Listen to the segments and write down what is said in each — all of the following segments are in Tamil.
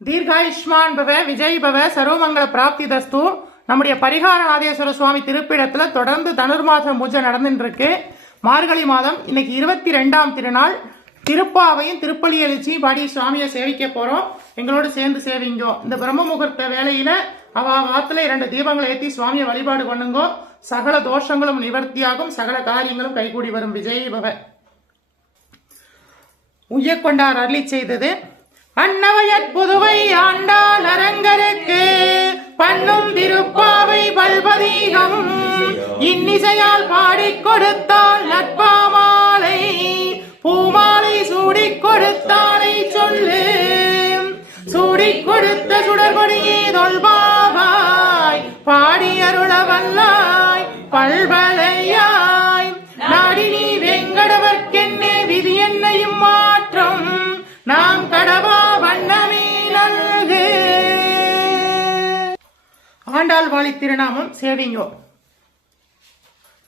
தீர்காயுஷ்மான் பவ விஜய் பவ சர்வமங்கல பிராப்தி தஸ்து. நம்முடைய பரிகாரநாதேஸ்வர சுவாமி திருப்பிடத்துல தொடர்ந்து தனுர்மாச பூஜை நடந்துட்டு இருக்கு. மார்கழி மாதம் இன்னைக்கு 22ஆம் திருநாள். திருப்பாவையும் திருப்பலி எழுச்சி பாடி சுவாமியை சேவிக்க போறோம். எங்களோடு சேர்ந்து சேவிங்கோ. இந்த பிரம்ம முகூர்த்த வேலையில வாத்துல 2 தீபங்களை ஏற்றி சுவாமியை வழிபாடு பண்ணுங்கோ. சகல தோஷங்களும் நிவர்த்தியாகும், சகல காரியங்களும் கைகூடி வரும். விஜய் பவ. உய்யக்கொண்டார் அருளி செய்தது. அன்னவையற் புதுவை ஆண்டாள் அரங்கருக்கு பண்ணும் திருப்பாவை பல்பதீகம் இன்னிசையால் பாடிக் கொடுத்தாள் நட்பாமாலை பூமாலை சூடிக் கொடுத்தாலை சொல்லு சூடிக் கொடுத்த சுடர்கொடியே தொல்பாவாய் பாடி அருள வல்லாய் பல்வலையாய் நாடி நீ வெங்கடவர்க்கென்னே விதி என்னையும் மாற்றம் நாம் கடவா வண்ணமே நல்கு. ஆண்டாள் வாழி திருநாமம் சேவிங்கோ.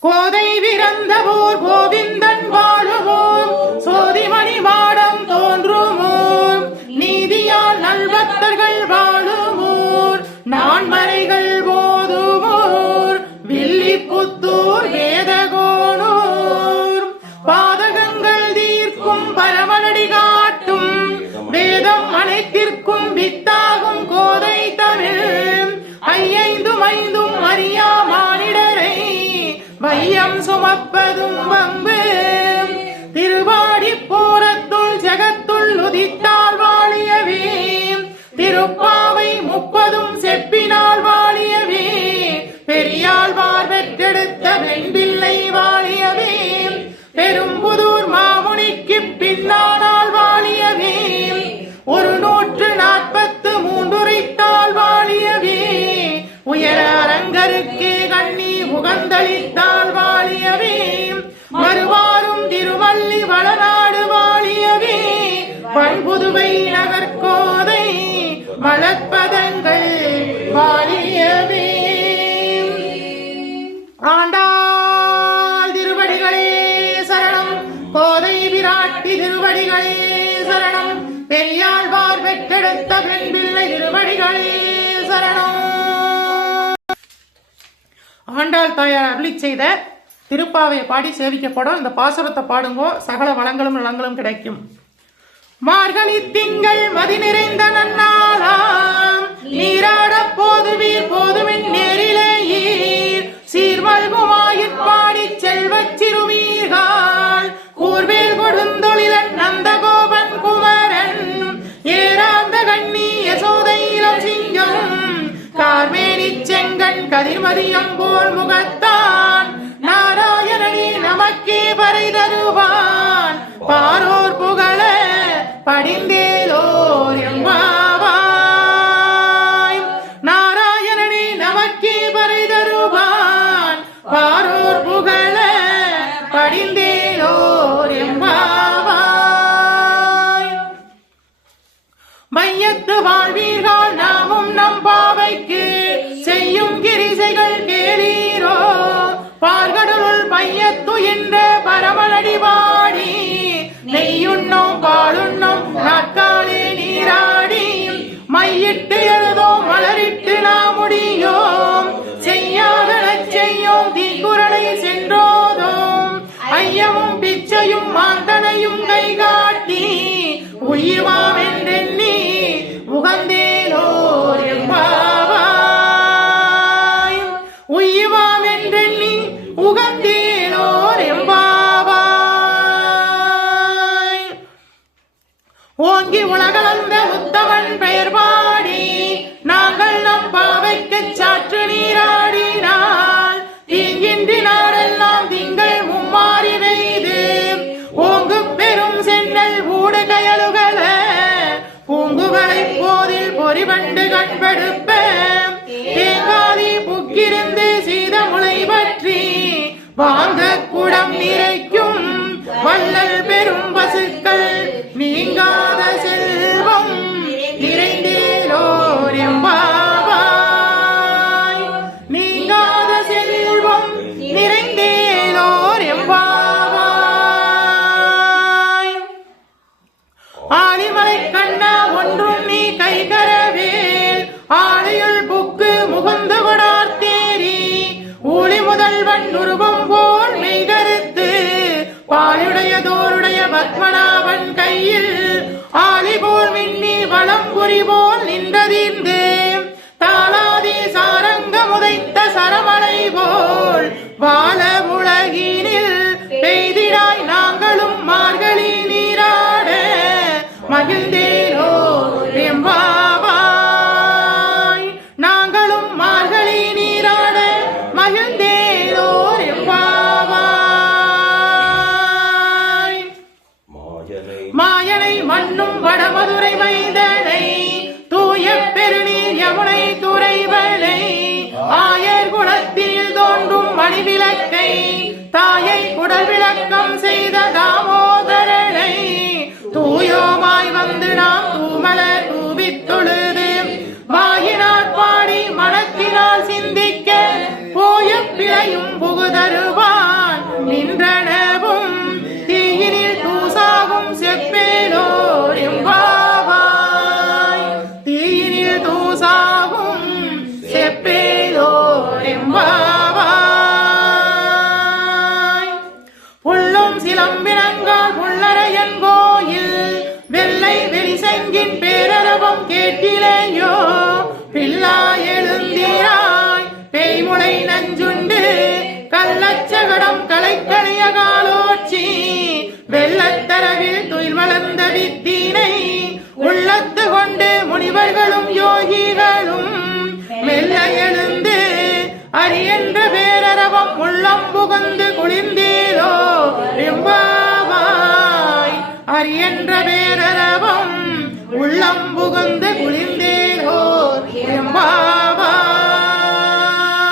கோதை விரந்தவோர் கோவிந்தன் வாழுவோம் சோதிமணி மாடம் தோன்றுவோம் நீதியால் நல்பக்தர்கள் வாழுவோர் நான்மறைகள் போதுவோர் வில்லிபுத்தூர் வேதகோனூர் பாதகங்கள் தீர்க்கும் பரமனடி காட்டும் வேதம் அனைத்திற்கும் வித்தாகும் கோதை தமிழ் ஐந்தும் அறியா மானிடரை வையம் சுமப்பதும் வம்பு திருவாடி போரத்துள் ஜகத்துள் உதித்தால் வாழியவே திருப்பாவை 30 செப்பினால் வாழியவே பெரியாள் பார்வெற்றெடுத்த வெண்பிள்ளை வாழியவே பெரும்புதூர் மாமுனிக்கு பின்னானால் வாழியவே 143 உரைத்தால் வாழியவே உயர அரங்கருக்கே கண்ணி உகந்தளித்தால் வாழியவே மறுவாரும் திருவள்ளி வளநாடு வாழியவே பண்புதுவை நகர்கோதை வளர்ப்பதங்கள் வாழியவே. ஆண்டாள் திருவடிகளே சரணம், கோதை விராட்டி திருவடிகளே சரணம், பெரியாழ்வார் பெற்றெடுத்த பெண்பிள்ளை திருவடிகளே சரணம். ஆண்டாள் தாயார் அருளி செய்த திருப்பாவையை பாடி சேவிக்கப்படும். இந்த பாசுரத்தை பாடுங்கோ, சகல வளங்களும் நலங்களும் கிடைக்கும். மார்கழி திங்கள் மதி நிறைந்த நன்னாளாம் நீராட போதுவீர் போதுவின் நேரிலேயீர் சீர்மல்குமாயிற் பாடி செல்வச் சிறுமீர்கள் கூர்வேல் கொடுந்தொழிலன் நந்தகோபன் குமரன் ஏராந்த கண்ணி யசோதையிலம் சிங்கம் கார்மேனி செங்கன் கதிர்மதியம் போல் முகத்தான் நாராயணனே நமக்கே பறை தருவான் பாரோர் புகழ படிந்தேலோர் எம்பாவாய் நாராயணனே நமக்கே பறை தருவான் பாரோர் புகழ படிந்தேலோர் எம்பாவாய். மையத்து வாழ்வீர்கள் நாமும் நம் பாவைக்கு செய்யும் கிரிசைகள் கேளீரோ பார்கடலுள் பையத்து என்ற பரமனடி வாடி நெய்யுண்ணோம் பாலுண்ணோம் நாட்காலே நீராடி மையிட்டு எழுதோம் மலரிட்டு நாம் முடியோம் செய்யாதனச் செய்யோம் தீக்குறளை சென்றோதோம் ஐயமும் பிச்சையும் மாந்தனையும் கை காட்டி உயிர்வாம் என்றெண்ணி உகந்தேலோர் எம்பாவாய் உயிர்வாம் என்றெண்ணி உகந்தேலோர் எம்பாவாய். ஓங்கி உலகளந்த உத்தமன் பெயர் பாடி நாங்கள் நம் பாவைக்கு சாற்று நீராடினால் தீங்கின்றி நாடெல்லாம் திங்கள் மும்மாறி வெய்து ஓங்கு பெரும் சென்னல் ஊடு கயலுகள பூங்குகளை போதில் பொறிவண்டு கண்படுப்ப தேங்காலி புக்கிருந்து சீதமுளை பற்றி வாங்க குடம் நிறைக்கும் வள்ளல் பெரும் பசுக்கள் நீங்காத செல்வம் நிறைந்தேலோர் எம்பாவாய் நீங்காத செல்வம் நிறைந்தேலோர் எம்பாவாய். ஆலிமலை கண்ணா ஒன்றும் நீ கைகர புகுந்து குளிர்ந்தேலோ எம்பாவாய் அரியன்ற பேரரவம் உள்ளம் புகுந்து குளிர்ந்தேலோ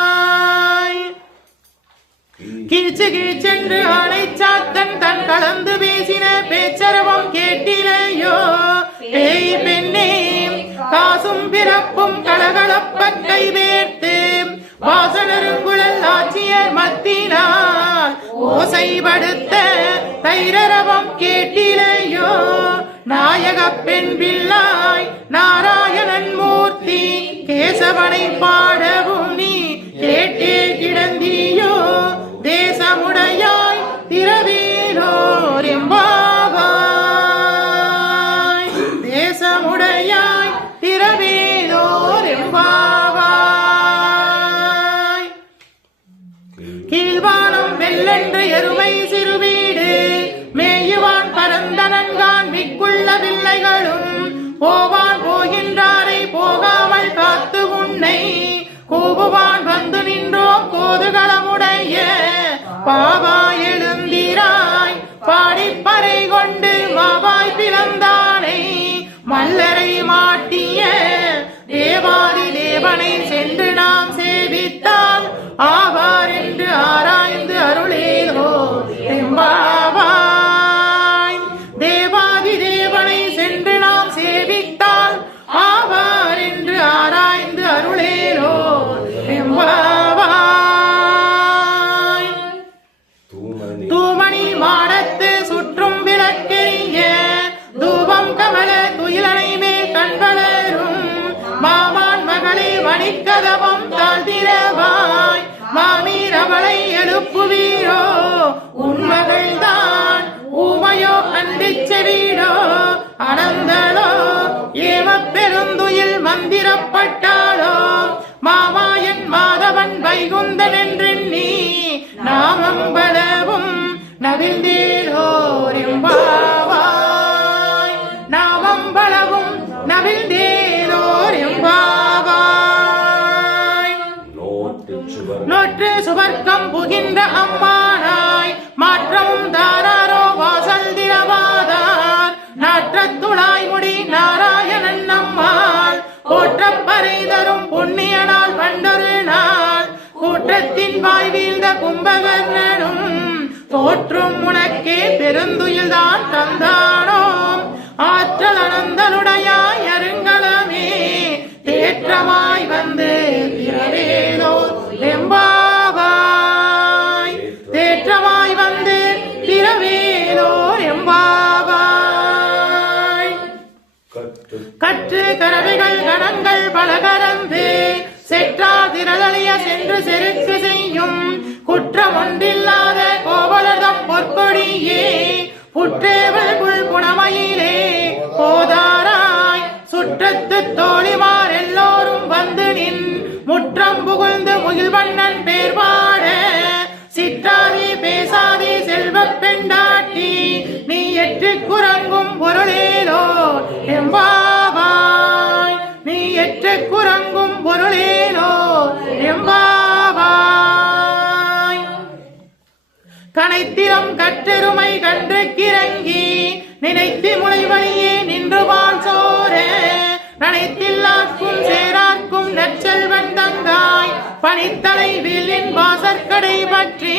எம்பாவாய் கீச்சு கீச்சென்று ஆணை சாத்தன் தன் கலந்து பேசின பேச்சரவம் கேட்டிலையோ பேய் பெண்ணே காசும் பிறப்பும் கலகலப்ப கை வேர்த்து வாசனருங்குழல் ஆட்சியர் மத்தினால் ஓசைப்படுத்த தைரரவம் கேட்டிலையோ நாயக பெண் பிள்ளாய் நாராயணன் மூர்த்தி கேசவனை பாடவும் நீ கேட்டே கிடந்தியோ தேசமுடையாய் திரவேலோர் எம்பாவாய் தேசமுடையாய் திரவேலோர் எம்பாவாய் கீழ்வானம் வெள்ளென்று எருமை சிறுவீடு மேயுவான் பரந்தனன்கான் மிக்குள்ள பிள்ளைகளும் போவான் போகின்றாரை போகாமல் காத்து உன்னை கூவுவான் வந்து நின்றோம் கோதுகளமுடைய பாவா எழுந்திராய் பாடிப்பறை கொண்டு மாவாய் பிறந்தானை மல்லரை மாட்டிய தேவாதி தேவனை சென்று நாம் சேவித்தால் ஆவார் என்று ஆராய்ந்து அருளேலோ எம்பாவாய் தேவாதி தேவனை சென்று நாம் சேவித்தால் ஆவார் என்று ஆராய்ந்து அருளேலோ எம்பாவாய் தூமணி மாடத்து சுற்றும் விளக்கெரிய தூபம் கமல துயிலனை மேல் கண்வளரும் மாமான் மகளே மணிக்கதவம் தாழ்த்திரவாய் மாமீரவளை எழுப்புவீரோ உன் மகள்தான் ஊமையோ அன்றிச் செவீடோ அனந்தளோ ஏவ பெருந்துயில் மந்திரப்பட்டாளோ மாமாயன் மாதவன் வைகுந்தன் என்று நீ நாமம் பலவும் நவிழ்ந்தேலோர் எம்பாவாய் நாமம் பலவும் நவிழ்ந்தேலோர் எம்பாவாய் நோற்று சுவர்க்கம் புகின்ற அம்மானாய் மாற்றமும் தாராரோ வாசல் திரவாதார் நாற்றத்துளாய் முடி நாராயணன் நம்மால் போற்றப்பறை தரும் புண்ணியனால் பண்டொரு நாள் கூற்றத்தின் வாய் வீழ்ந்த கும்பகர்ணனும் தோற்றும் உனக்கே பெருந்துயில்தான் தந்தானோ ஆற்றல் அனந்தனுடையாய் அருங்கலமே தேற்றமாய் வந்து திரவேலோ எம்பாவாய் தேற்றமாய் வந்து திரவேலோ எம்பாவாய் கற்று கரவைகள் கணங்கள் பலகரந்து செற்றா திரளிய சென்று செருக்கு செய்யும் குற்றம் ஒன்றில்லாத கோவலர்தம் பொற்கொடியே புற்றேவல் புல் புனமையிலே போதாராய் சுற்றத்து தோழிமார் எல்லோரும் வந்து நின் முற்றம் புகுந்து முகில்வண்ணன் பேர் பாட சிற்றாதி பேசாதி செல்வப் பெண்டாட்டி நீ எற்று குரங்கும் பொருளேலோ எம்பாவாய் நீ எற்று குரங்கும் பொருளேலோ எம்பாவாய் கனைத்திரம் கற்றெருமை கன்று கிறங்கி நினைத்து முளைவழியே நின்று வாழ் சோர நனைத்தில்லாக்கும் சேராக்கும் நற்செல்வன் தங்காய் பனித்தலை வில்லின் வாசற்கடை பற்றி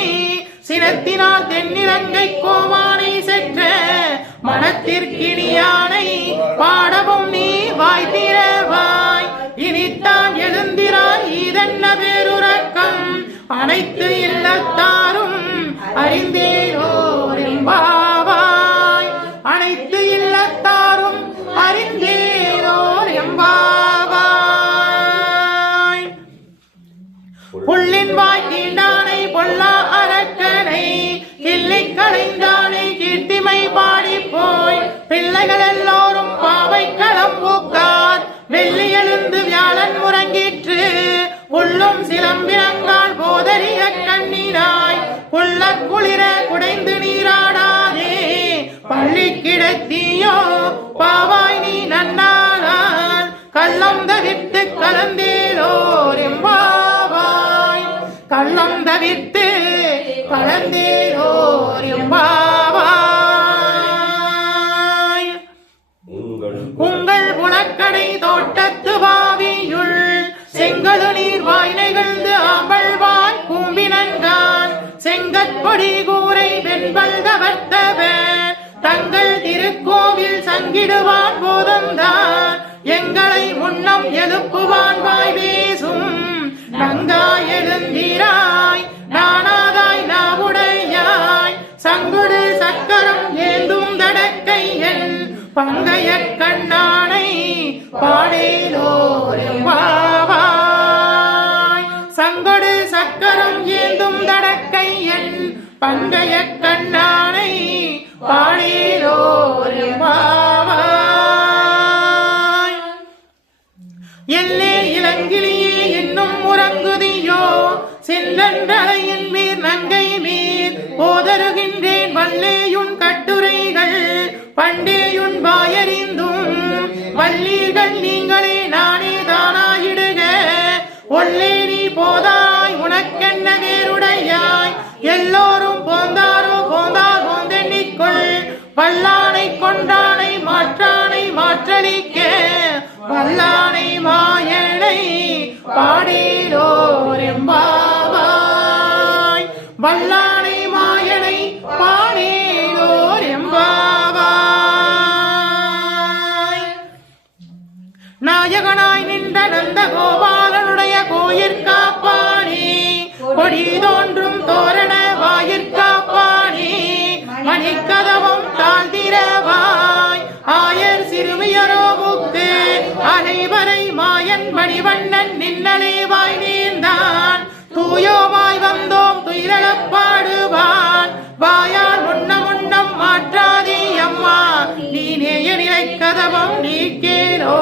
சினத்தினால் தென்னிலங்கை கோமானை செற்ற மனத்திற்கினியானை பாடவும் நீ வாய் திறவாய் இனித்தான் எழுந்திராய் இதென்ன பேருறக்கம் அனைத்து இல்லத்தாரும் அறிந்தேரோர் எம்பாவாய் அனைத்து இல்லத்தாரும் அறிந்தேரோர் எம்பாவாய் புள்ளின் வாய் கீண்டானை பொல்லா அரக்கனை கிள்ளை களைந்தானை கீர்த்திமை பாடி போய் பிள்ளைகள் எல்லோரும் பாவை களம் பூக்கார் வெள்ளி எழுந்து வியாழன் முறங்கிற்று உள்ளும் சிலம்பினங்கால் போதறிய கண்ணினாய் உள்ள குளிர குடைந்து நீராடாதே பள்ளி கிடத்தியோ பாவாய் நீ நன்னாளால் கள்ளம் தவிர்த்து கலந்தேலோர் எம்பாவாய் கள்ளம் தவிர்த்து கலந்தேலோர் எம்பாவாய். உங்கள் புலக்கடை தோட்டத்து வாவியுள் செங்கழு நீர் வாய் நெகிழ்ந்து அமழ்வான் கூம்பினன்கான் செங்கற்பொடி கூரை வெண்பல் தவர்த்தவ தங்கள் திருக்கோவில் சங்கிடுவான் போதந்தான் எங்களை முன்னம் எழுப்புவான் வாய் பேசும் நங்காய் எழுந்திராய் நானாதாய் நாவுடையாய் சங்குடு சக்கரம் ஏந்தும் தடக்கை என் பங்கைய கண்ணானை பாடேலோர் எம்பாவாய். சங்கொடு சக்கரம் ஏந்தும் தடக்கை என் பங்கைய கண்ணானை பாடேலோர் எம்பாவாய். எல்லே இளங்கிலியே இன்னும் உறங்குதியோ சென்றலையின் மீர் நங்கை மீர் போதருகின்றேன் வல்லேயுன் கட்டுரைகள் பண்டேயுன் வாயறிந்தும் வல்லீர்கள் நீங்களே நானே தானாயிடுக ஒல்லே நீ போதாய் உனக்கென்ன வேறுடையாய் எல்லோரும் போந்தாரோ போந்தார் போந்தெண்ணிக்கொள் வல்லானை கொன்றானை மாற்றானை மாற்றளிக்க வல்லானை மாயனை பாடேலோர் எம்பாவாய். வல்லானை மாயனை பாடேலோர் எம்பாவாய். நாயகனாய் நின்ற நந்த கோபாலனுடைய கோயிற்காப்பானே கொடி தோன்றும் தோரண வாயிற்காப்பானே மணிக்கதவம் தாழ்ந்திரவாய் ஆயர் சிறுமியரோவுக்கு அனைவரை மாயன் மணிவண்ணன் நின்னலேவாய் நீந்தான் தூயோவாய் வந்தோம் துயிலப்பாடுவான் வாயால் முன்னம் மாற்றாதே அம்மா நீ நேய நிலை கதவம் நீ கேளோ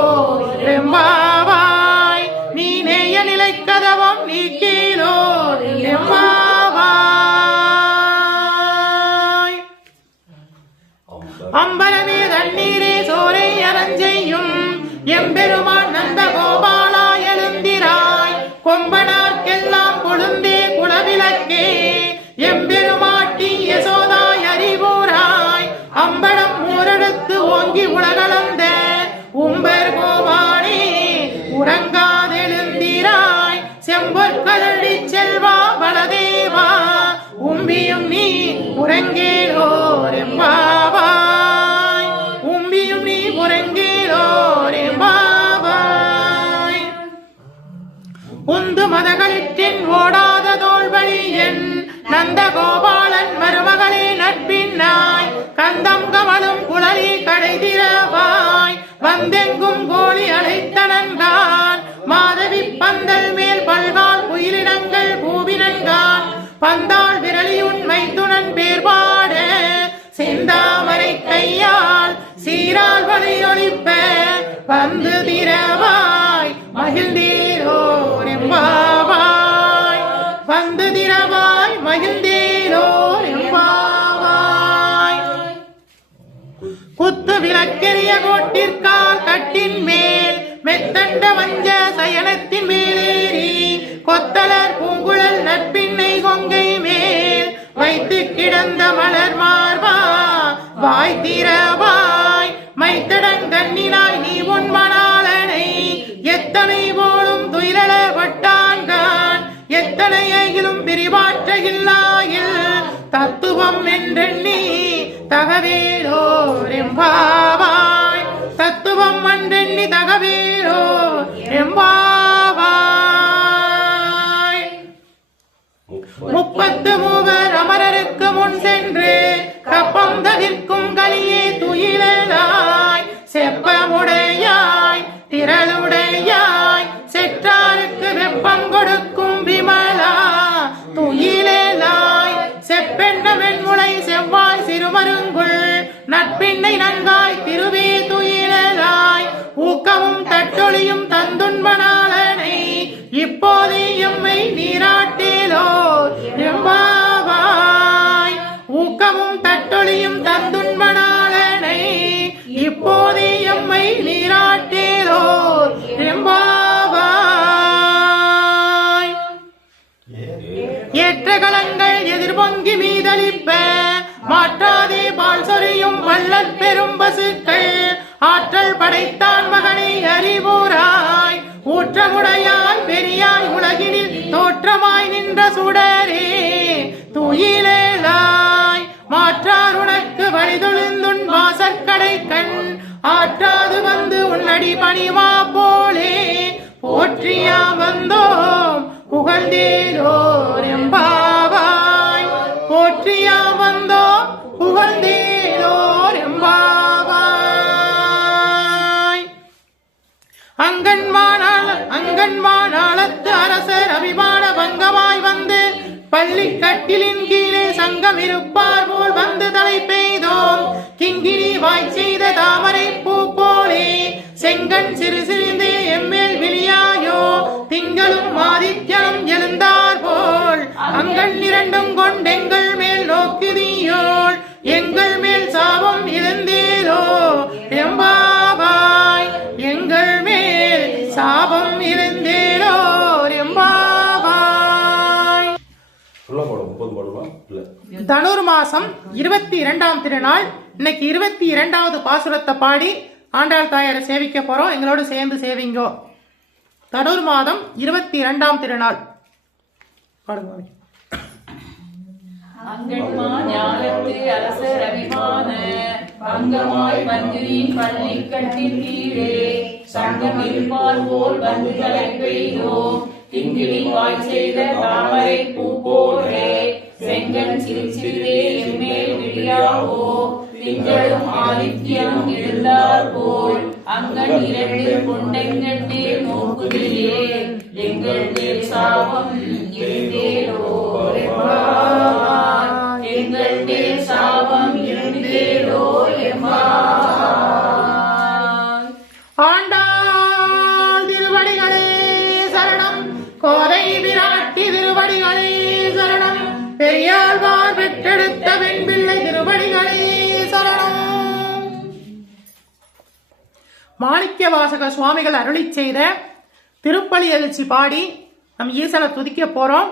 எம்பாவாய். நீ நேய நிலை கதவம் நீ கேளோ எம்பாவாய். அம்பலமே தண்ணீரே சோரை அரஞ்செய்யும் எம்பெருமான் நந்த கோபாலா எழுந்திராய் கொம்பனார்க்கெல்லாம் கொழுந்தே குலவிளக்கே எம்பெருமாட்டி யசோதாய் அறிவுராய் அம்பலம் ஊரெடுத்து ஓங்கி உலகளந்த உம்பர் கோபானே உறங்காதெழுந்திராய் செம்பொற்கழி செல்வா பலதேவா உம்பியும் நீ உறங்கேலோர் எம்பாவாய். உம்பியும் நீ உறங்கேலோர் எம்பாவாய். உந்து மதகளிற்றின் ஓடாத தோல்வழியன் நந்த கோபாலன் மருமகளே நட்பின்னாய் கந்தம் கமலும் குழலி கடைதிரவாய் வந்தெங்கும் கோழி அழைத்தனன்கான் மாதவி பந்தல் மேல் பல்கால் குயிலினங்கள் பூவினன்கான் பந்தாள் விரலியுன் மைத்துனன் பேர்பாட செந்தாமரை கையால் சீரால் வலையொழிப்ப வந்து திரவாய் மகிழ்ந்தேலோர் எம்பாவாய். வந்து திரவாய் மகிழ்ந்தேலோர் எம்பாவாய். குத்து விளக்கெரிய கோட்டிற்கால் கட்டின் மேல் மெத்தண்ட வஞ்ச சயனத்தின் மேலேறி கொத்தலர் பூங்குழல் நட்பின்னை கொங்கை மேல் வைத்து கிடந்த மலர் மார்பா வாய் திரவாய் மைத்தடன் கண்ணினாய் நீ உன் மணாளனை எத்தனை போலும் துயிலள பட்டான்கான் எத்தனையிலும் பிரிவாற்ற இல்லாயில் தத்துவம் என்றெண்ணி தகவேலோர் எம்பாவாய். தத்துவம் என்றெண்ணி தகவேலோர் எம்பாவாய். 33 அமரருக்கு முன் சென்று கப்பம் தவிர்க்கும் கலியே துயிலாய் செப்பமுடையாய் திரளுடையாய் செற்றாருக்கு வெப்பம் கொடுக்கும் விமலா துயிலாய் செப்பெண்ண வெண்முளை செவ்வாய் சிறுமருங்குள் நட்பின்னை நன்காய் திருவே துயிலாய் ஊக்கமும் தட்டொழியும் தந்துண்பனாளனை இப்போதே எம்மை நீராட்டேலோர் எம்பாவாய். ஊக்கமும் தட்டொழியும் தந்துண்பனாளனை இப்போதே எம்மை நீராட்டேலோர் எம்பாவாய். ஏற்ற கலங்கள் எதிர்பொங்கி பால் சொரியும் வள்ளல் பெரும் பசுக்கள் ஆற்றல் படைத்தான் மகனை அறிவுராய் ஊற்றமுடையாய் பெரியாய் உலகினில் தோற்றமாய் நின்ற சுடரே துயிலேலாய் மாற்றார் உனக்கு வழிதொழுந்துன் வாசற்கடை கண் ஆற்றாது வந்து உன்னடி பணிவா போலே போற்றியா வந்தோம் புகழ்ந்தேரோர் எம்பாவாய் போற்றியா வந்தோம் புகழ்ந்தேரோர் எம்பாவாய். அங்கன்மானாளத்து அரசர் அபிமான பங்கமாய் வந்து பள்ளி கட்டிலின் கீழே சங்கம் இருப்பார் போல் வந்து தலை பெய்தோம் கிங்கினி வாய் செய்த தாமரை பூ போலே செங்கன் சிறு சிறிந்தே எம்மேல் விழியாயோ திங்களும் ஆதித்யனும் எழுந்தார் போல் அங்கண் இரண்டும் கொண்டெங்கள் மேல் நோக்குதியோள் எங்கள் மேல் சாபம் இருந்தேரோ எம்பாவாய் எங்கள் மேல் சாபம் இருந்தேரோ எம்பாவாய். தனுர் மாசம் 22ஆம் திருநாள். இன்னைக்கு 22வது பாசுரத்தை பாடி ஆண்டாள் தாயாரை சேவிக்க போறோம். எங்களோடு சேர்ந்து சேவிங்கோ. தனுர் மாதம் 22ஆம் திருநாள் பாடுங்க. ஞானத்து அரசர் அபிமான பங்கமாய் மந்திரியின் பள்ளி கட்டின் கீழே சங்கம் இருப்பார் போல் வந்து தலை பெய்தோம் திங்கிலி வாய் செய்த தாமரை பூ போலே செங்கன் சிறு சிறிதே எம்மேல் விழியாவோ திங்களும் ஆதித்யனும் எழுந்தார் போல் அங்கன் இரண்டு கொண்டெங்கள் மேல் நோக்குதியே எங்கள் மேல் சாபம் எழுந்தேரோ எங்கள் மேல் சாபம் எழுந்தேரோ ஆண்டாள் திருவடிகளே சரணம். கோதை விராட்டி திருவடிகளே சரணம். பெரியாழ்வார் பெற்றெடுத்த பெண் பிள்ளை திருவடிகளே சரணம். மாணிக்கவாசக சுவாமிகள் அருளி செய்த திருப்பலி எழுச்சி பாடி நம் ஈசனை துதிக்க போறோம்.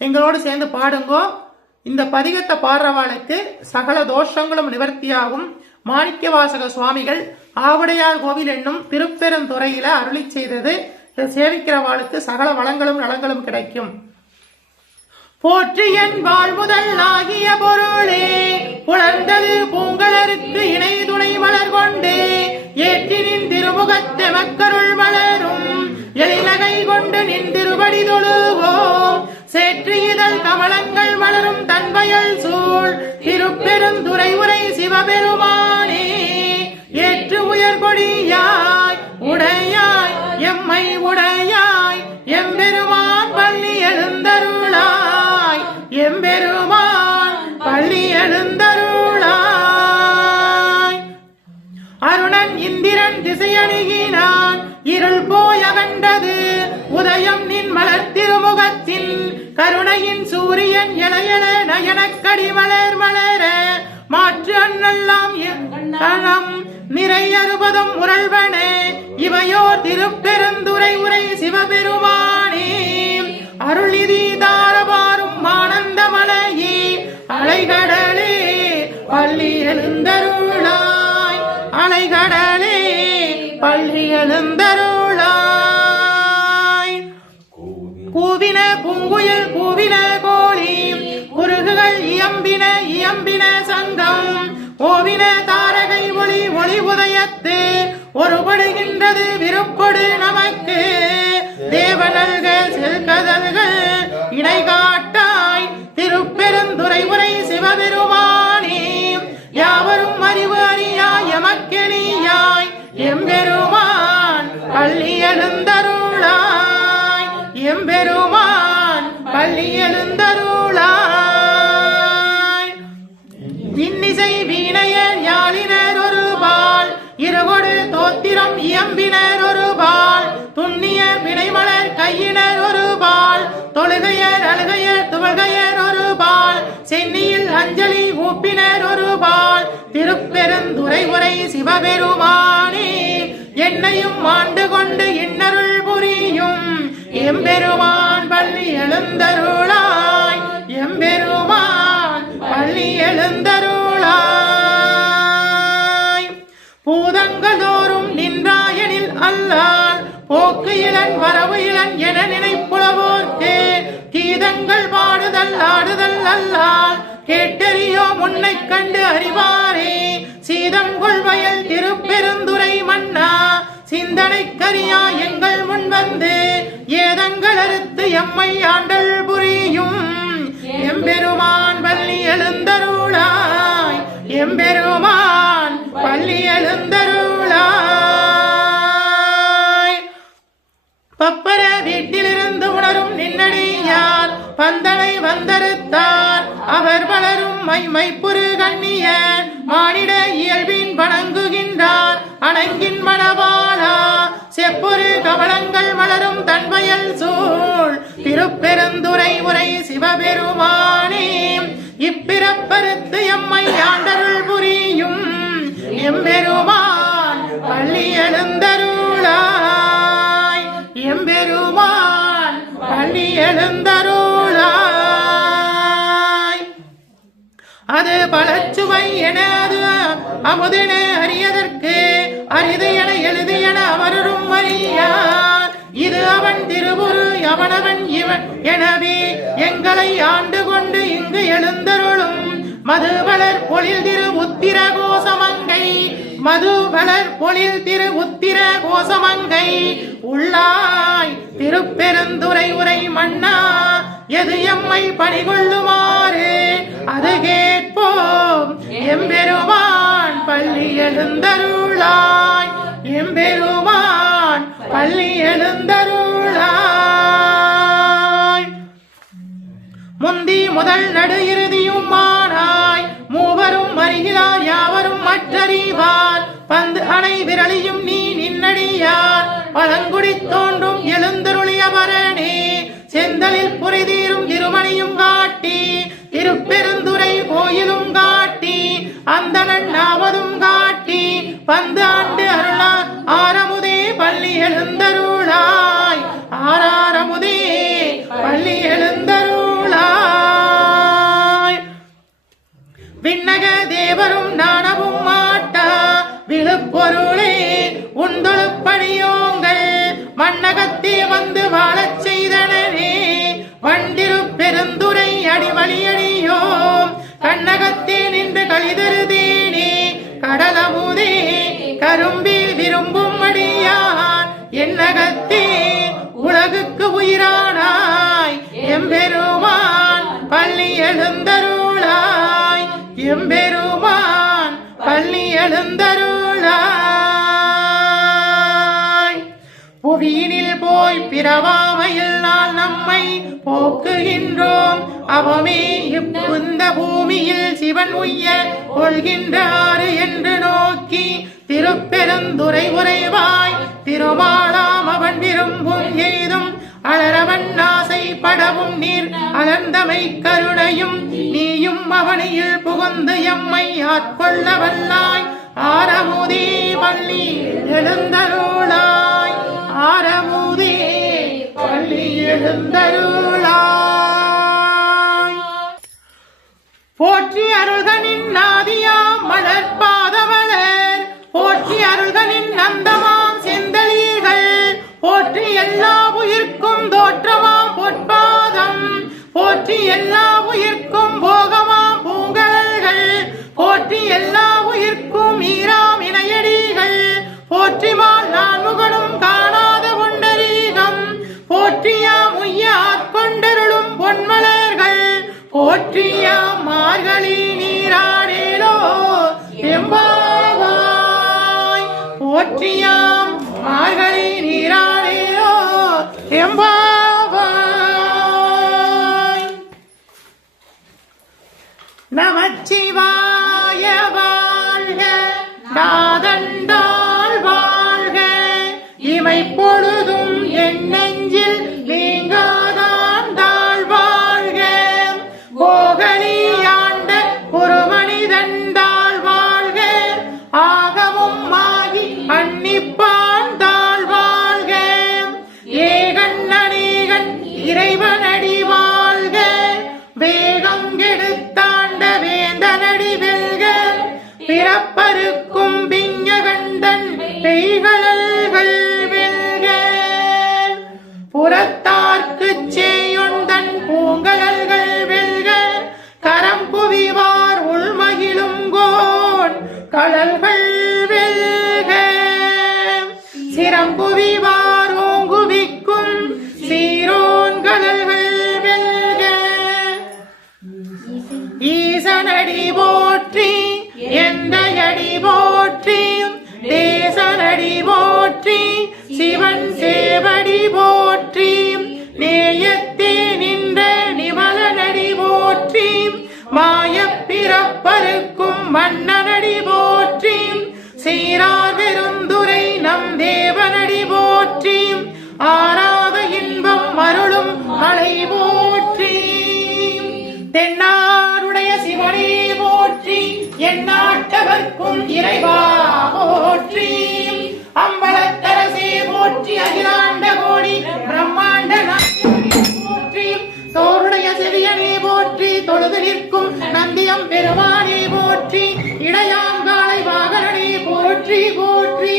எங்களோடு சேர்ந்து பாடுங்கோ. இந்த பதிகத்தை பாடுறவாளுக்கு சகல தோஷங்களும் நிவர்த்தியாகும். மாணிக்கவாசக சுவாமிகள் ஆவுடையார் கோவில் என்னும் திருப்பெருந்துறையில அருளி செய்தது. சேவிக்கிறவாளுக்கு சகல வளங்களும் நலங்களும் கிடைக்கும். போற்றி என் வாழ்முதல் ஆகிய பொருளே புலர்ந்தது பூங்கலருக்கு இணை துணை மலர் கொண்டே ஏற்றினின் திருமுகத்தை மக்கருள் மலரும் எழிலகை கொண்டு நின் திருவடி தொழுவோம் சேற்று இதழ் கமலங்கள் மலரும் தன்வயல் சூழ் திருப்பெருந்துறை உரை சிவபெருமானே ஏற்று உயர் கொடியாய் உடையாய் எம்மை உடையாய் எம்பெருமான் பள்ளி எழுந்தருளாய் எம்பெருமான் பள்ளி எழுந்தருளாய். அருணன் இந்திரன் திசையணுகினான் இருள் போய் அகண்டது உதயம் நின் மலர் திருமுகத்தின் கருணையின் சூரியன் எழையெழ நயனக்கடி மலர் மலர மாற்று அண்ணெல்லாம் கணம் நிறை அறுபதும் முரள்வனே இவையோ திருப்பெருந்துறை உரை சிவபெருமானே அருளிதி தாரபாரும் ஆனந்த மலையே அலைகடலே பள்ளி எழுந்தருளாய் அலைகடலே பள்ளி எழுந்தருளாய். கூவின பூங்குயில் கூவின கோழி குருகுகள் இயம்பின இயம்பின சங்கம் ஓவின தாரகை ஒளி ஒளி உதயத்து ஒருபடுகின்றது விருப்பொடு நமக்கு தேவனல்க செல்கதல்கள் இணை காட்டாய் திருப்பெருந்துறை உரை சிவபெருமானே யாவரும் அறிவு அறியாய் எமக்கெளியாய் எம்பெருமான் பள்ளி எழுந்தருளாய் எம்பெருமான் பள்ளி எழுந்தருளாய். இன்னிசை வீணையர் யாழினர் ஒரு பால் இருகொடு தோத்திரம் இயம்பினர் ஒரு பால் துண்ணிய வினைமலர் கையினர் ஒரு பால் தொழுகையர் அழுகையர் துவகையர் ஒரு பால் சென்னியில் அஞ்சலி ஊப்பினர் ஒரு பால் திருப்பெருந்துறை உரை சிவபெருமானே என்னையும் ஆண்டு கொண்டு இன்னருள் புரியும் எம்பெருமான் பள்ளி எழுந்தருளாய். எம்பெருமான் பள்ளி எழுந்தருளாய். இளன் வரவு இளன் என நினைப்புலவோர்க்கு கீதங்கள் பாடுதல் ஆடுதல் அல்லால் கேட்டறியோ முன்னை கண்டு அறிவாரே. சீதங்கொள் வயல் திருப்பெருந்துறை மன்னா சிந்தனை கரியா எங்கள் முன் வந்து ஏதங்கள் அறுத்து எம்மை ஆண்டல் புரியும் எம்பெருமான் பள்ளி எழுந்தருளாய். எம்பெருமான் பள்ளி எழுந்தருளாய். பப்பர வீட்டிலிருந்து உணரும் நின்னடியார் பந்தனை வந்தறுத்தார் அவர் வளரும் மைப்புரு கண்ணியர் மானிட இயல்பின் வணங்குகின்றார் அணங்கின் மணவாளா. செப்புரு கமலங்கள் மலரும் தன்வயல் சூழ் திருப்பெருந்துறை உரை சிவபெருமானே. இப்பிறப்பறுத்து எம்மை ஆண்டருள் புரியும் எம்பெருமான் பள்ளி எழுந்தருளாய். எம்பெருமான் பள்ளி எழுந்தருளாய். அது பலச்சுவை என அது அமுதென அறியதற்கு அரிது என எழுது என அவரும் அறியார். இது அவன் திருவுரு அவனவன் இவன் எனவே எங்களை ஆண்டு கொண்டு இங்கு எழுந்தருளும் மதுவளர் பொழில் திரு உத்திர கோசமங்கை. மதுவளர் பொழில் திரு உத்திர கோசமங்கை உள்ளாய் திருப்பெருந்துறை உரை மன்னா எது எம்மை பணிகொள்ளுமாறு அது கேட்போம் எம்பெருமான் பள்ளி எழுந்தருளாய். எம்பெருமான் பள்ளி எழுந்தருளாய். முந்தி முதல் நடு இறுதியும் மானாய் மூவரும் அறிகிறார் யாவரும் மற்றறிவார் பந்து அணை விரலியும் நீ நின்னடியார் பழங்குடி தோன்றும் எழுந்தருளியவரனே. செந்தலில் புரிதீரும் திருமணியும் காட்டி திருப்பெருந்துறை கோயிலும் காட்டி அந்தணன் நாவதும் காட்டி பந்து ஆண்டு அருளா ஆரமுதே பள்ளி எழுந்தருளாய். ஆறாரமுதே பள்ளி எழுந்தருளாய். விண்ணக தேவரும் நாணவும் மாட்டா விழுப்பொருளே உண்டொழுப்படியோங்கள் மண்ணகத்தே வந்து வாழச் செய்தனரே. வண்டிரு பெருந்துரை அடிவழியடியோம் கண்ணகத்தே நின்று கழிதருதேனே. கடலமுதே கரும்பி விரும்பும் அடியார் என்னகத்தே உலகுக்கு உயிரானாய் எம்பெருமான் பள்ளி எழுந்தருளாய். எம்பெருமான் பள்ளி எழுந்தருளாய். புவியினில் போய் பிறவாமையில் நான் நம்மை போக்குகின்றோம் அவமே இந்த பூமியில் சிவன் உய்ய கொள்கின்றாரு என்று நோக்கி திருப்பெருந்துறை உறைவாய் திருமாலாம் அவன் விரும்பும் எய்தும் அலரவன் ஆசை படவும் நீர் அலர்ந்தமை கருணையும் நீயும் அவனியில் புகுந்து எம்மை ஆட்கொள்ள வல்லாய். ஆரமுதே பள்ளி எழுந்தருளாய். ஆரமுதே பள்ளி எழுந்தருளாய். போற்றி அருள்கனின் நாதியாம் மலர் பாதமலர் போற்றி அருள்கனின் நந்தமாம் செந்தளீர்கள் போற்றி எல்லா உயிர்க்கும் தோற்றமாம் பொற்பாதம் போற்றி எல்லா உயிர்க்கும் போகமாம் பூங்கலர்கள் போற்றி எல்லா உயிர்க்கும் ஈராம் இணையடிகள் போற்றிமால் நான் முகனும் காணாத கொண்டரீகம் போற்றியாம் உய்ய ஆட்கொண்டருளும் பொன்மலர்கள் போற்றியாம் மார்கழி நீராடேலோ எம்பாவாய். போற்றியாம் மார்கழி நீராடேலோ எம்பாவாய். நமச்சிவாய வாழ்க நாதண்டாள் வாழ்க இமை பொழுதும் என் நெஞ்சில் நீங்காதான் தாழ் வாழ்க. கோகலி ஆண்ட ஒரு மனிதந்தாள் வாழ்க ஆகமும் ஆகி அன்னிப்பான் தாழ் வாழ்க. ஏகன் அநேகன் இறைவனடி வாழ்க வேகம் கெடுத்தாண்ட வேந்தனடி வெல்க. பிறப்பருக்கும் பிஞ்சகண்டன் பெய்களல்கள் வெல்க. புறத்தார்க்குச் செய்யுந்தன் பூங்கலர்கள் வெல்க கரம் குவிவார் உள்மகிழும் கோன் கழல்கள் வெல்க சிரம் குவிவார் ஓங்குவிக்கும் சீரோன் கழல்கள் வெல்க ஈசனடி போற்றி எந்தையடி போற்றி தேசனடி போற்றி சிவன் சேவடி போற்றி நேயத்தே நின்ற நிமலனடி போற்றி மாயப் பிறப்பருக்கும் மன்னனடி போற்றி சீரார் பெருந்துரை நம் தேவனடி போற்றி ஆராத இன்பம் அருளும் மலை போற்றி தென்னாருடைய சிவனே போற்றி எந்நாட்டவர்க்கும் இறைவா போற்றி அம்பலத்தரசே போற்றி அகிலாண்ட கோடி பிரம்மாண்ட நாயகனே போற்றி தோருடைய செவியனே போற்றி தொழுது நிற்கும் நந்தியம் பெருமானே போற்றி இடையாங்காலை வாகனனே போற்றி போற்றி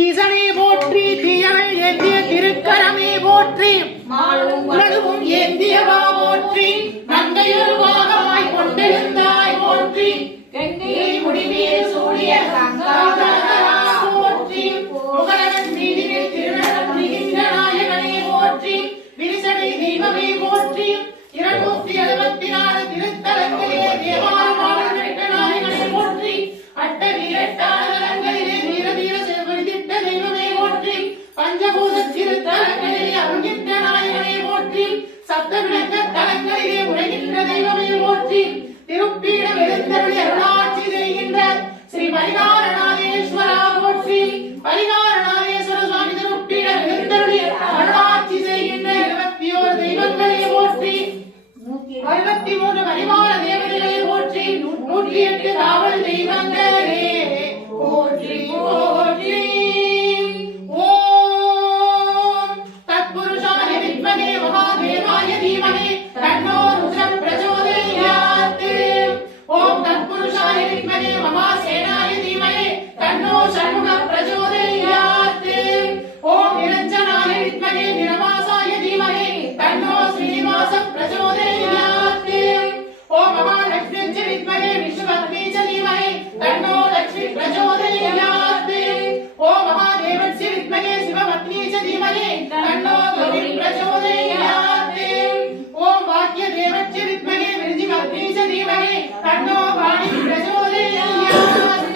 ஈசனே போற்றி தீயவள் ஏந்திய திருக்கரமே போற்றி உலகும் ஏந்தியவா போற்றி நங்கையொரு பாகமாய் கொண்டெழுந்தாய் போற்றி கங்கையை முடிமேல் சூடிய கங்காதரா போற்றி முகலவன் மீதிலே திருநடம் மிகின்ற நாயகனே போற்றி விரிசடை தெய்வமே போற்றி 264 திருத்தலங்களிலே தேவாரம் பெற்ற நாயகனே போற்றி அட்ட வீரட்டாளங்களிலே வீரதீர செல்வதிட்ட தெய்வமே போற்றி பஞ்சபூத திருத்தலங்களிலே அருகின்ற நாயகனே போற்றி சப்த விளக்க தலங்களிலே உரைகின்ற தெய்வமே போற்றி திருப்பீடம் எழுந்தருளி அருளாட்சி செய்கின்ற ஸ்ரீ பரிகாரநாதேஸ்வரா போற்றி பரிகாரநாதேஸ்வர சுவாமி திருப்பீடம் எழுந்தருளி அருளாட்சி செய்கின்ற 21 தெய்வங்களே போற்றி 63 பரிவார தேவதைகளை போற்றி 108 காவல் தெய்வங்களே போற்றி போற்றி ஓம் தத்புருஷாய வித்மகே மகாதேவாய தீமகி தன்னோ ருத்ர பிரச்சோதயாத் ஓம் தத்புருஷாய வித்மகே மகாசேனாய தீமகி தன்னோ ஷண்முக பிரச்சோதயாத் ஓம் நிரஞ்சனாய வித்மகே நிரவாசாய தீமகி தன்னோ ஸ்ரீனிவாச பிரச்சோதயாத் ஓம் மகாலக்ஷ்மி வித்மகே விஷ்ணுபத்னி தீமகி தன்னோ லக்ஷ்மி பிரச்சோதயாத் ஓம் மகாதேவஸ்ய வித்மகே சிவபத்னி தீமகி தன்னோ கௌரி பிரச்சோதயாத் ஓம் வாக்யதேவஸ்ய வித்மகே விருஜிபத்னி தீமகி தன்னோ வாணி பிரச்சோதயாத்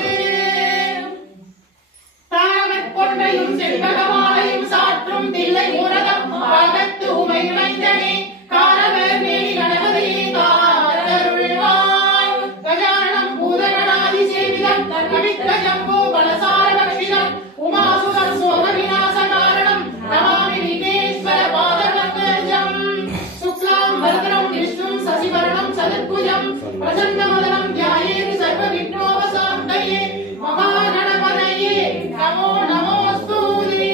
தாரமற் கொன்றையும் செண்பகமாலையும் சாற்றும் தில்லை ஊரகம் பாகத்து உமை இணைந்தனே காரவர் மேலி கணபதியே காத்தருள்வாய் கஜானனம் பூதகணாதி சேவிதம் கவித்த ஜம்போ பலசார பக்ஷிதம் உமாசுதர் சோக விநாச காரணம் நமாமி விக்னேஸ்வர பாதபங்கஜம் சுக்லாம் வரதரம் விஷ்ணும் சசிவரணம் சதுர்புஜம் பிரசன்னவதனம் தியாயேதி சர்வ விக்னோபசாந்தயே மகாகணபதயே நமோ நமோஸ்துதே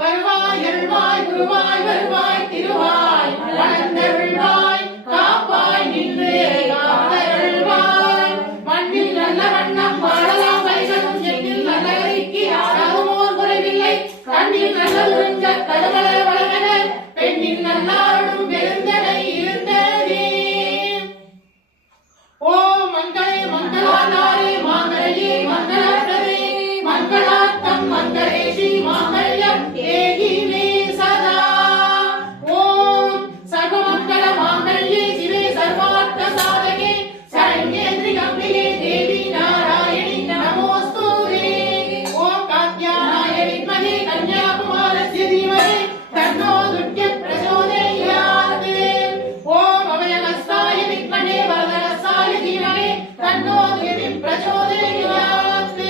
வருவாய் அருள்வாய் குருவாய் வருவாய் திருவாய் வளர்ந்தருள்வாய் காப்பாய் நின்று காத்தருள்வாய் மண்ணில் நல்ல வண்ணம் வாழலாம் வைகளும் எண்ணில் நல்லவரிக்கு யாராகுமோர் குறைவில்லை கண்ணில் நல்ல உறிஞ்ச கருவள வளவன பெண்ணில் நல்லாருடும் பெருந்தனை இருந்ததே ஓ மங்களே மங்களாதாரே மாங்கல்யே மங்களப்ரதே மங்களார்த்தம் மங்களேஷி மாங்கல்யம் தேகி மே சதா ஓம் சர்வமங்கள மாங்கல்யே சிவே சர்வார்த்த சாதகே சரண்யேந்திரி அம்பிகே தேவி நாராயணி நமோஸ்துதே ஓம் காத்யாயனாய வித்மகே கன்யாகுமாரஸ்ய தீமஹி தன்னோ துர்கே பிரச்சோதயாத் ஓம் அபயஹஸ்தாய வித்மகே வரதஹஸ்தாய தீமஹி தன்னோ துர்கே பிரச்சோதயாத்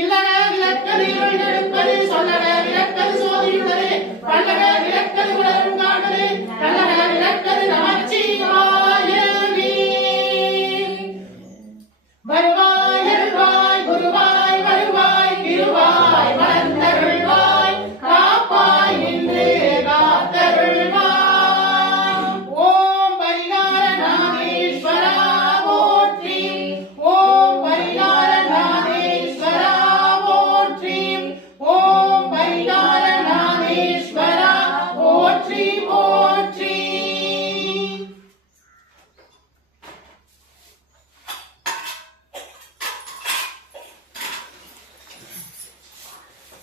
இல்லன விளக்கது இருளெடுப்பது சொல்லன விளக்கது சோதியுள்ளது பல்லவ விளக்கது உலகம் காண்பது நல்லன விளக்கது நமச்சிவாயவே வருவாய் அருள்வாய் குருவாய் வருவாய் திருவாய் வளர்ந்தருள்வாய் காப்பாய் நின்று காத்தருள்வாய் ஓம் பரிகாரநாதேஸ்வரா போற்றி ஓம் பரிகாரநாதேஸ்வரா போற்றி ஓம் பரிகார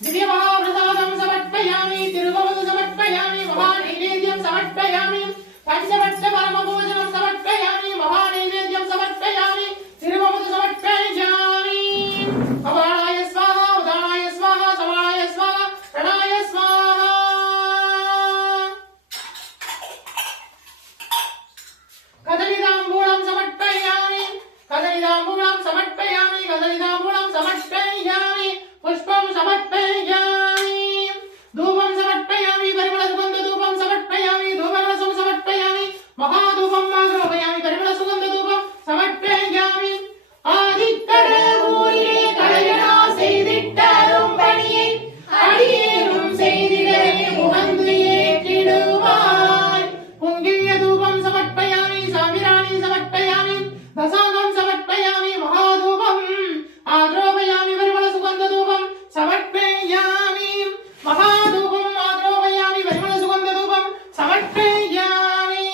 திவ்ய மகாபிரசாதம் சமர்ப்பயாமி, திருவவது சமர்ப்பயாமி, மகா நைவேத்யம் சமர்ப்பயாமி, பஞ்சபட்ச பரமபோஜனம் சமர்ப்பயாமி, மகா நைவேத்யம் சமர்ப்பயாமி, திருவவது சமர்ப்பயாமி. அபானாய ஸ்வாஹா, உதானாய ஸ்வாஹா, சமானாய ஸ்வாஹா, பிரணாய ஸ்வாஹா. கதலிதாம்பூலம் சமர்ப்பயாமி, கதலிதாம்பூலம் சமர்ப்பயாமி, கதலிதாம்பூலம் சமர்ப்பயாமி, புஷ்பம் சமர்ப்பயாமி, தூபம் சமர்ப்பயாமி, பரிமள சுகந்த தூபம் சமர்ப்பயாமி, தூபரசம் சமர்ப்பயாமி, மகாதூபம் ஆக்ரோபயாமி, பரிமள சுகந்த தூபம் சமர்ப்பயாமி. ஆதிக்கடவுளே கலையனா செய்திட்டரும் பணியை அடியேனும் செய்திடவே உகந்து ஏற்றிடுவாய். பொங்கிய தூபம் சமர்ப்பயாமி, சாம்பிராணி சமர்ப்பயாமி, தசாங்கம் சமர்ப்பயாமி, மகாதூபம் ஆக்ரோபயாமி, பரிமள சுகந்த தூபம் சமர்ப்பயாமி, மகாதூபம் ஆக்ரோபயாமி, பரிமள சுகந்த தூபம் சமர்ப்பயாமி.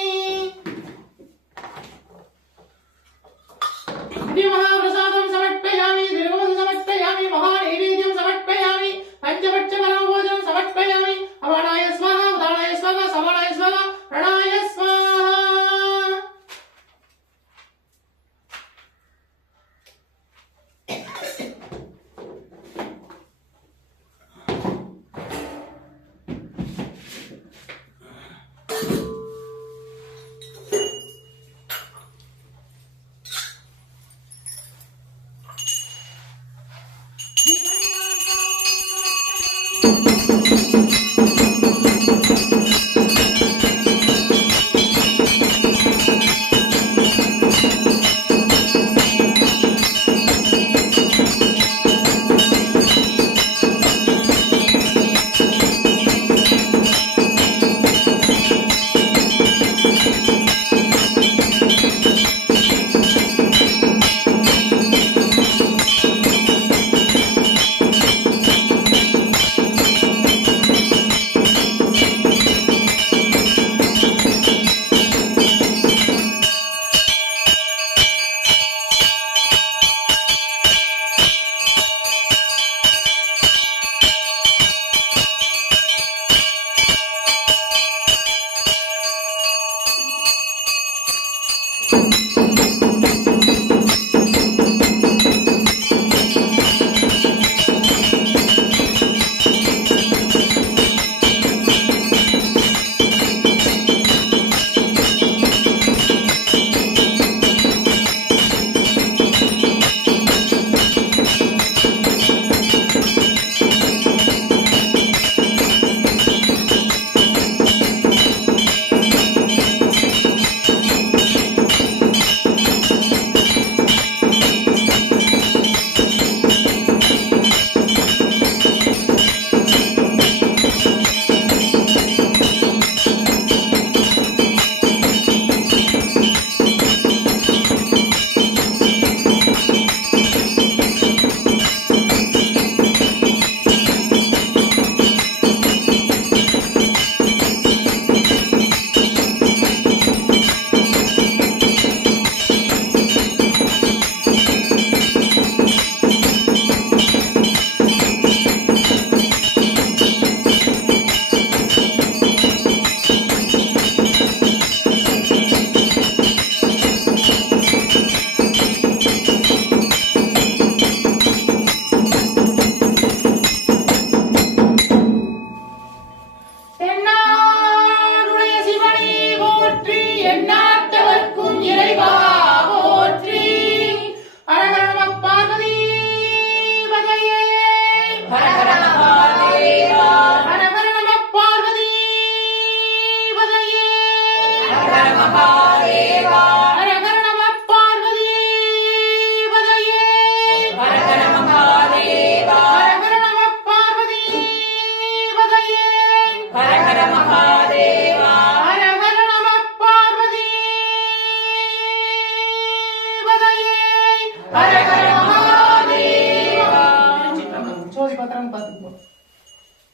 திவ்ய மகாபிரசாதம் சமர்ப்பயாமி, திருவவது சமர்ப்பயாமி, மகா நைவேத்யம் சமர்ப்பயாமி, பஞ்சபட்ச பரமபோஜனம் சமர்ப்பயாமி. அபானாய ஸ்வாஹா, உதானாய ஸ்வாஹா, சமானாய ஸ்வாஹா, பிரணாய ஸ்வாஹா.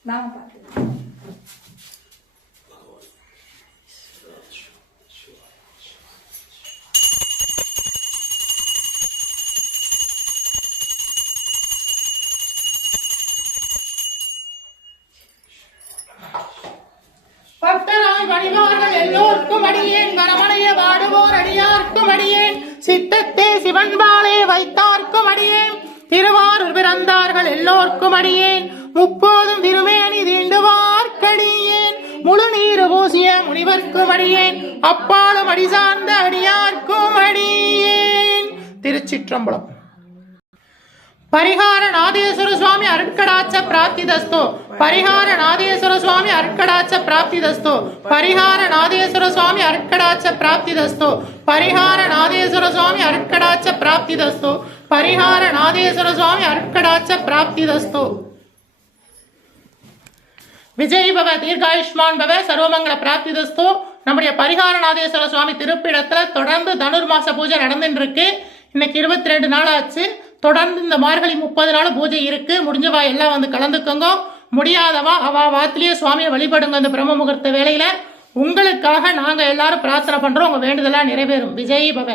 நாம பார்த்துக்கலாம். தாழ் பணிவார்கள் எல்லோர்க்கும் அடியேன் வரமணைய வாடுவோர் அடியார்க்கும் அடியேன் சித்தத்தே சிவன்பாலே வைத்தார்க்கும் அடியேன் திருவாரூர் பிறந்தார்கள் எல்லோர்க்கும் அடியேன் முப்போதும் திருமேனி தீண்டுவார்க்கடியேன் முழு நீரு பூசிய முனிவர்க்கும் அடியேன் அப்பாலும் அடி சார்ந்த அடியார்க்கும் அடியேன். திருச்சிற்றம்பலம். பரிகார நாதேஸ்வர சுவாமி அருட்கடாச்ச பிராப்திதஸ்தோ. பரிகார நாதேஸ்வர சுவாமி அருட்கடாச்ச பிராப்திதஸ்தோ. பரிகார நாதேஸ்வர சுவாமி அருட்கடாச்ச பிராப்திதஸ்தோ. பரிகார நாதேஸ்வர சுவாமி அருட்கடாச்ச பிராப்திதஸ்தோ. பரிகார நாதேஸ்வர சுவாமி அருட்கடாச்ச பிராப்திதஸ்தோ. விஜய் பவ, தீர்காயுஷ்மான் பவ, சர்வமங்கல பிராப்திதஸ்தோ. நம்முடைய பரிகாரநாதேஸ்வர சுவாமி திருப்பிடத்துல தொடர்ந்து தனுர் மாச பூஜை நடந்துட்டு இருக்கு. இன்னைக்கு 22 நாள் ஆச்சு. தொடர்ந்து இந்த மார்கழி 30 நாள் பூஜை இருக்கு. முடிஞ்சவா எல்லாம் வந்து கலந்துக்கோங்க. முடியாதவா அவ வாத்திலேயே சுவாமியை வழிபடுங்க. அந்த பிரம்ம முகூர்த்த வேளையில உங்களுக்காக நாங்க எல்லாரும் பிரார்த்தனை பண்றோம். உங்க வேண்டுதலா நிறைவேறும். விஜய் பவ.